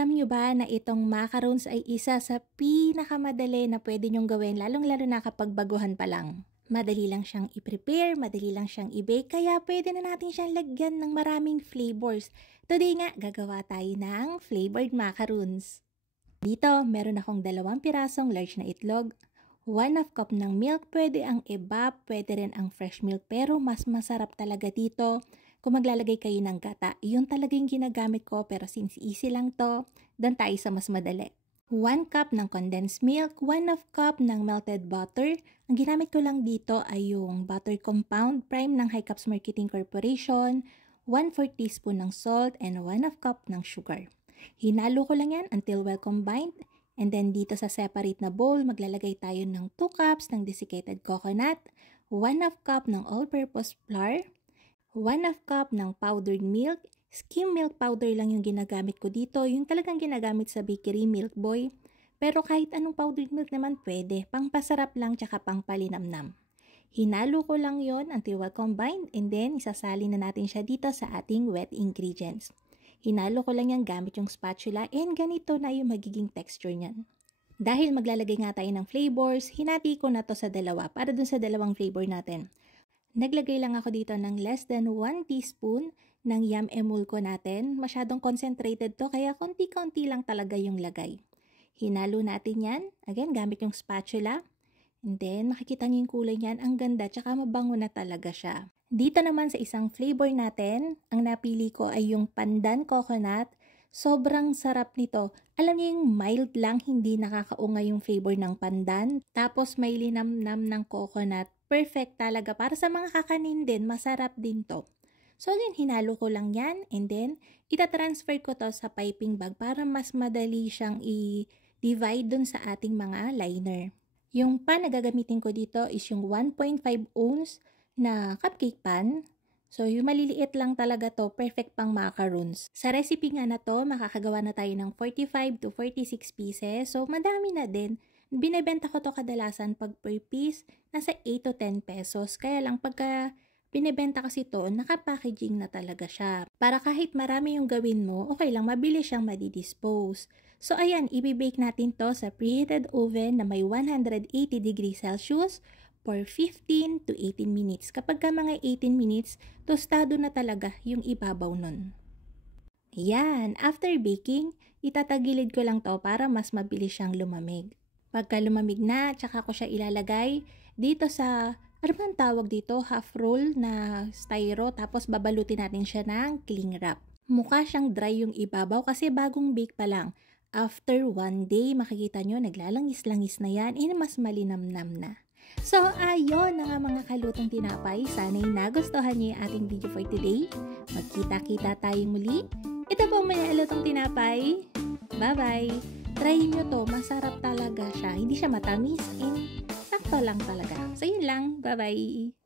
Alam nyo ba na itong macarons ay isa sa pinakamadali na pwede nyong gawin lalong-lalo na kapag baguhan pa lang. Madali lang siyang i-prepare, madali lang siyang i-bake, kaya pwede na natin siyang lagyan ng maraming flavors. Today nga, gagawa tayo ng flavored macarons. Dito, meron akong 2 pirasong large na itlog, 1/2 cup ng milk, pwede ang evap, pwede rin ang fresh milk, pero mas masarap talaga dito kung maglalagay kayo ng gata. Yun talaga yung ginagamit ko, pero since easy lang to, doon tayo sa mas madali. 1 cup ng condensed milk, 1/2 cup ng melted butter. Ang ginamit ko lang dito ay yung butter compound prime ng High Caps Marketing Corporation, 1/4 teaspoon ng salt, and 1/2 cup ng sugar. Hinalo ko lang yan until well combined. And then dito sa separate na bowl, maglalagay tayo ng 2 cups ng desiccated coconut, 1/2 cup ng all-purpose flour, 1/2 cup ng powdered milk. Skim milk powder lang yung ginagamit ko dito, yung talagang ginagamit sa bakery, Milk Boy. Pero kahit anong powdered milk naman pwede, pangpasarap lang tsaka pangpalinamnam. Hinalo ko lang yon until well combined, and then isasalin na natin siya dito sa ating wet ingredients. Hinalo ko lang yan gamit yung spatula, and ganito na yung magiging texture niyan. Dahil maglalagay nga tayo ng flavors, hinati ko na to sa 2 para dun sa 2 flavor natin. Naglagay lang ako dito ng less than 1 teaspoon ng yam emulco natin. Masyadong concentrated to, kaya konti-konti lang talaga yung lagay. Hinalo natin yan, again gamit yung spatula. And then makikita niyo yung kulay niyan, ang ganda, tsaka mabango na talaga siya. Dito naman sa isang flavor natin, ang napili ko ay yung pandan coconut. Sobrang sarap nito. Alam niyo yung mild lang, hindi nakakaungay yung flavor ng pandan. Tapos may linamnam ng coconut. Perfect talaga. Para sa mga kakanin din, masarap din to. So again, hinalo ko lang yan. And then, itatransfer ko to sa piping bag para mas madali siyang i-divide dun sa ating mga liner. Yung pan na gagamitin ko dito is yung 1.5 ounce na cupcake pan. So, yung maliliit lang talaga to, perfect pang macarons. Sa recipe nga na to, makakagawa na tayo ng 45 to 46 pieces. So, madami na din. Binebenta ko to kadalasan pag per piece, nasa 8 to 10 pesos. Kaya lang pagka binebenta kasi to, naka-packaging na talaga siya. Para kahit marami yung gawin mo, okay lang, mabilis siyang madidispose. So, ayan, ibibake natin to sa preheated oven na may 180 degrees Celsius for 15 to 18 minutes. Kapag ka mga 18 minutes, tostado na talaga yung ibabaw nun. Yan, after baking, itatagilid ko lang to para mas mabilis siyang lumamig. Pagka lumamig na, tsaka ko siya ilalagay dito sa, ano ba ang tawag dito? Half roll na styro, tapos babalutin natin siya ng cling wrap. Mukha siyang dry yung ibabaw kasi bagong bake pa lang. After 1 day, makikita nyo, naglalangis-langis na yan, mas malinamnam na. So, ayun na nga mga kalutong tinapay. Sana'y nagustuhan niyo yung ating video for today. Magkita-kita tayong muli. Ito po mga kalutong tinapay. Bye-bye! Try nyo to, masarap talaga siya. Hindi siya matamis and sakto lang talaga. So, yun lang. Bye-bye!